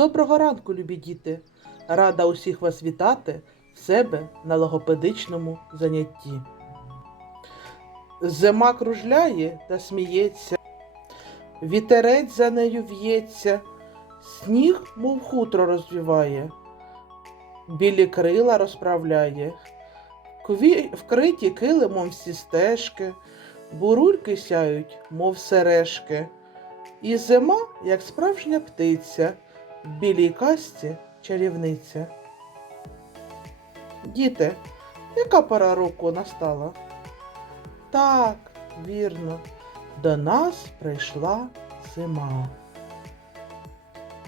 Доброго ранку, любі діти! Рада усіх вас вітати в себе на логопедичному занятті. Зима кружляє та сміється, вітерець за нею в'ється, сніг, мов хутро розвіває, білі крила розправляє, вкриті килимом всі стежки, бурульки сяють, мов сережки. І зима, як справжня птиця, в білій касті чарівниця. Діти, яка пора року настала? Так, вірно, до нас прийшла зима.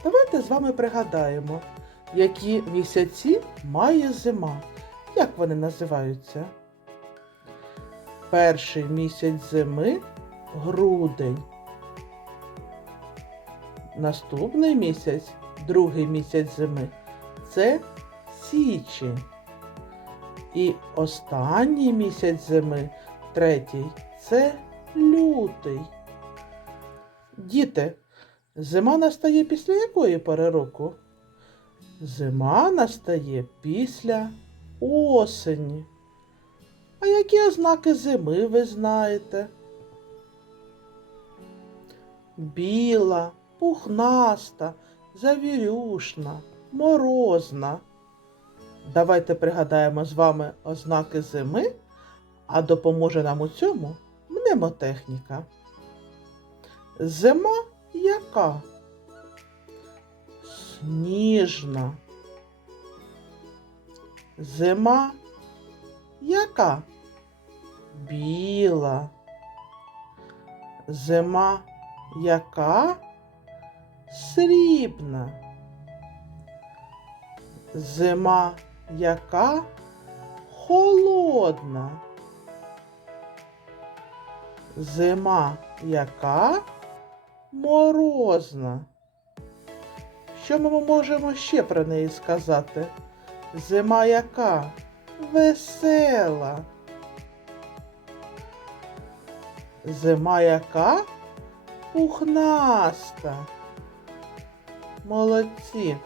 Давайте з вами пригадаємо, які місяці має зима. Як вони називаються? Перший місяць зими грудень. Наступний місяць, другий місяць зими, це січень. І останній місяць зими, третій, це лютий. Діти, зима настає після якої пори року? Зима настає після осені. А які ознаки зими ви знаєте? Біла, пухнаста, завірюшна, морозна. Давайте пригадаємо з вами ознаки зими, а допоможе нам у цьому мнемотехніка. Зима яка? Сніжна. Зима яка? Біла. Зима яка? Срібна. Зима яка? Холодна. Зима яка? Морозна. Що ми можемо ще про неї сказати? Зима яка? Весела. Зима яка? Пухнаста. Молодці.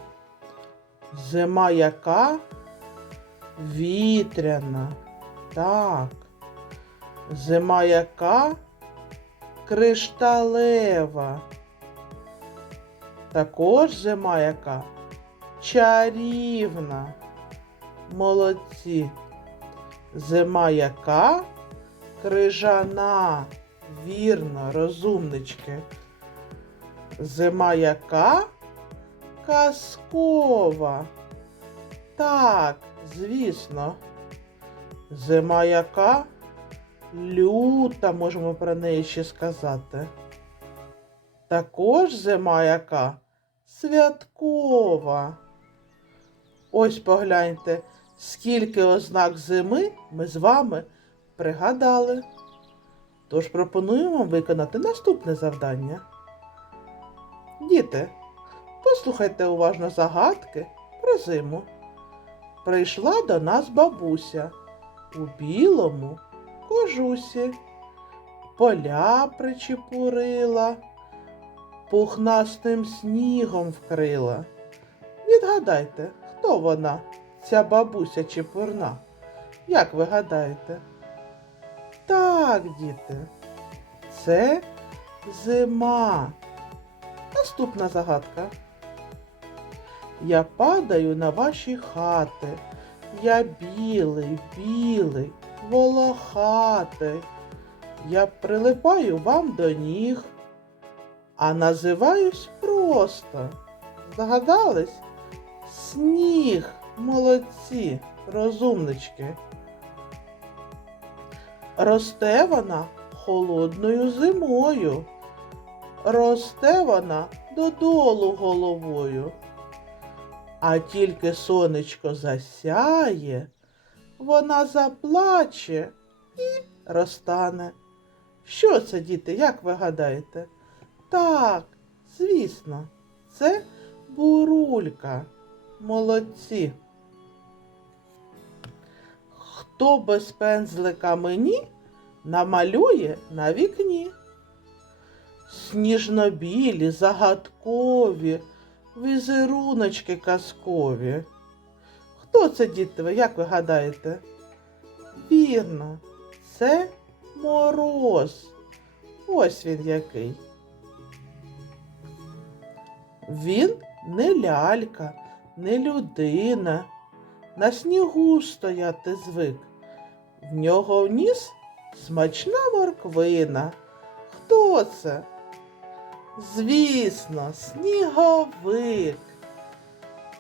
Зима яка? Вітряна. Так. Зима яка? Кришталева. Також зима яка? Чарівна. Молодці. Зима яка? Крижана. Вірно, розумнички. Зима яка? Казкова. Так, звісно. Зима яка? Люта, можемо про неї ще сказати. Також зима яка? Святкова. Ось погляньте, скільки ознак зими ми з вами пригадали. Тож пропонуємо виконати наступне завдання. Діти, послухайте уважно загадки про зиму. Прийшла до нас бабуся у білому кожусі, поля причепурила, пухнастим снігом вкрила. Відгадайте, хто вона, ця бабуся чепурна? Як ви гадаєте? Так, діти, це зима. Наступна загадка. Я падаю на ваші хати. Я білий, білий, волохатий. Я прилипаю вам до ніг, а називаюсь просто. Здогадались? Сніг, молодці, розумнички. Росте вона холодною зимою. Росте вона додолу головою. А тільки сонечко засяє, вона заплаче і розтане. Що це, діти, як ви гадаєте? Так, звісно, це бурулька. Молодці. Хто без пензлика мені намалює на вікні? Сніжнобілі, загадкові, візеруночки казкові. Хто це, діти, як ви гадаєте? Вірно, це мороз. Ось він який. Він не лялька, не людина. На снігу стояти звик. В нього в ніс смачна морквина. Хто це? Звісно, сніговик.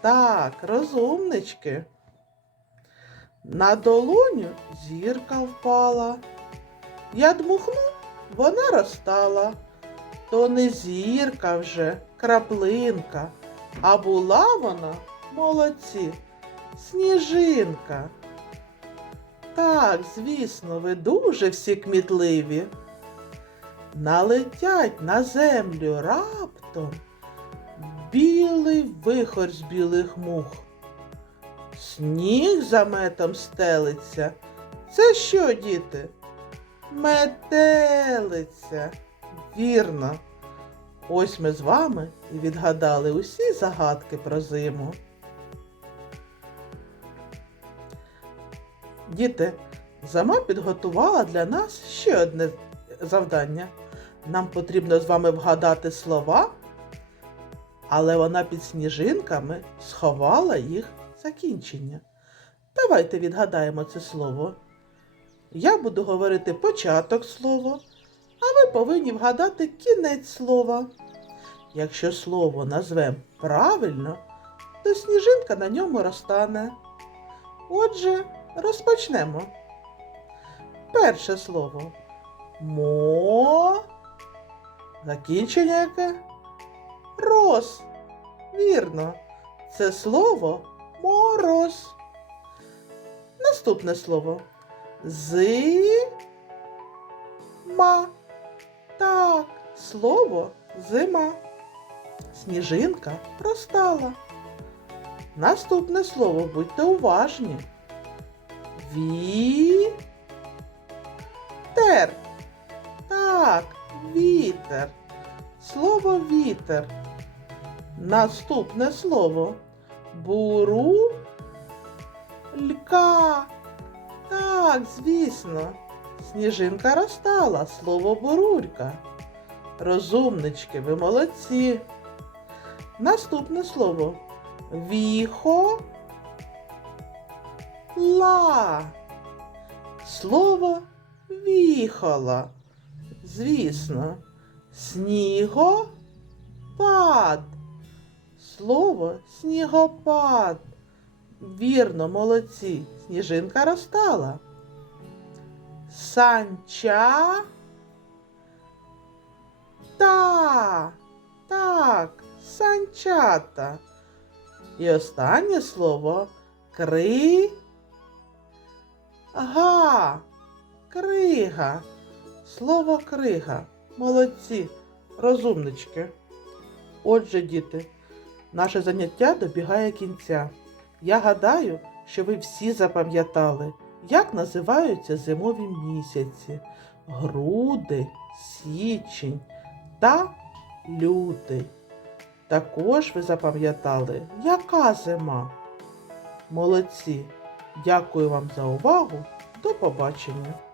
Так, розумнички. На долоню зірка впала. Я дмухну, вона розтала. То не зірка вже, краплинка, а була вона, молодці, сніжинка. Так, звісно, ви дуже всі кмітливі. Налетять на землю раптом білий вихор з білих мух. Сніг за метом стелиться. Це що, діти? Метелиця. Вірно. Ось ми з вами і відгадали усі загадки про зиму. Діти, зима підготувала для нас ще одне завдання. Нам потрібно з вами вгадати слова, але вона під сніжинками сховала їх закінчення. Давайте відгадаємо це слово. Я буду говорити початок слова, а ви повинні вгадати кінець слова. Якщо слово назвемо правильно, то сніжинка на ньому розтане. Отже, розпочнемо. Перше слово. Мо. Закінчення яке? Роз. Вірно. Це слово мороз. Наступне слово. Зима. Так, слово зима. Сніжинка розтала. Наступне слово, будьте уважні. Вітер. Так, вітер. Слово вітер. Наступне слово. Буру. Лька. Так, звісно. Сніжинка розтала. Слово бурулька. Розумнички, ви молодці. Наступне слово. Віхо. Ла. Слово віхола. Звісно. Снігопад. Слово снігопад. Вірно, молодці. Сніжинка розтала. Санча. Та. Так, санчата. І останнє слово кри. Га. Крига. Слово крига. Молодці, розумнички. Отже, діти, наше заняття добігає кінця. Я гадаю, що ви всі запам'ятали, як називаються зимові місяці груди, січень та лютий. Також ви запам'ятали, яка зима. Молодці! Дякую вам за увагу. До побачення!